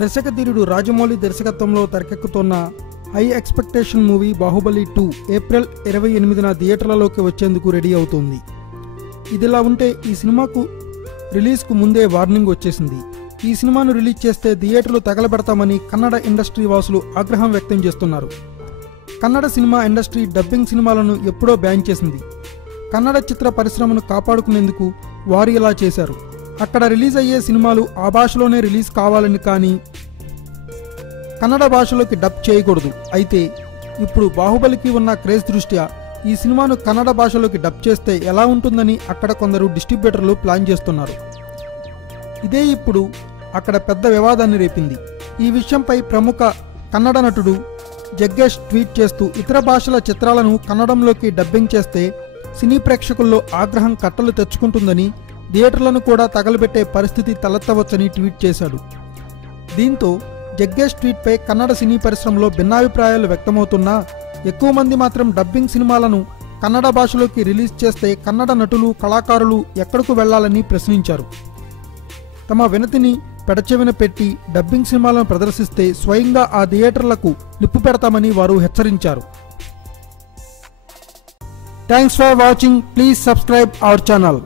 దర్శకధీరుడు రాజమౌళి దర్శకత్వంలో తెరకెక్కుతున్న high expectation movie Baahubali 2 April 28న థియేటర్లలోకి వచ్చేందుకు రెడీ అవుతోంది. ఇదిలా ఉంటే ఈ సినిమాకు రిలీజ్కు ముందే వార్నింగ్ వచ్చేసింది. ఈ సినిమాను రిలీజ్ చేస్తే థియేటర్లు తగలబెడతామని కన్నడ ఇండస్ట్రీ వాసులు ఆగ్రహం వ్యక్తం చేస్తున్నారు. కన్నడ సినిమా ఇండస్ట్రీ డబ్బింగ్ సినిమాలను ఎప్పుడో బ్యాన్ చేసింది. కన్నడ చిత్ర పరిశ్రమను కాపాడుకునేందుకు వారు ఇలా చేశారు. అక్కడ రిలీజ్ అయ్యే సినిమాలు ఆ భాషలోనే రిలీజ్ కావాలని, కానీ కన్నడ భాషలోకి డబ్ చేయకూడదు. అయితే ఇప్పుడు బాహుబలికి ఉన్న క్రేజ్ దృష్ట్యా ఈ సినిమాను కన్నడ భాషలోకి డబ్ చేస్తే ఎలా ఉంటుందని అక్కడ కొందరు డిస్ట్రిబ్యూటర్లు ప్లాన్ చేస్తున్నారు. ఇదే ఇప్పుడు అక్కడ పెద్ద వివాదాన్ని రేపింది. ఈ విషయంపై ప్రముఖ కన్నడ నటుడు జగ్గేష్ ట్వీట్ చేస్తూ, ఇతర భాషల చిత్రాలను కన్నడంలోకి డబ్బింగ్ చేస్తే సినీ ప్రేక్షకుల్లో ఆగ్రహం కట్టలు తెచ్చుకుంటుందని, థియేటర్లను కూడా తగలబెట్టే పరిస్థితి తలెత్తవచ్చని ట్వీట్ చేశాడు. దీంతో జగ్గేష్ ట్వీట్పై కన్నడ సినీ పరిశ్రమలో భిన్నాభిప్రాయాలు వ్యక్తమవుతున్నా, ఎక్కువ మంది మాత్రం డబ్బింగ్ సినిమాలను కన్నడ భాషలోకి రిలీజ్ చేస్తే కన్నడ నటులు, కళాకారులు ఎక్కడకు వెళ్లాలని ప్రశ్నించారు. తమ వినతిని పెడచెవిన పెట్టి డబ్బింగ్ సినిమాలను ప్రదర్శిస్తే స్వయంగా ఆ థియేటర్లకు నిప్పు పెడతామని వారు హెచ్చరించారు. Thanks for watching. Please subscribe our channel.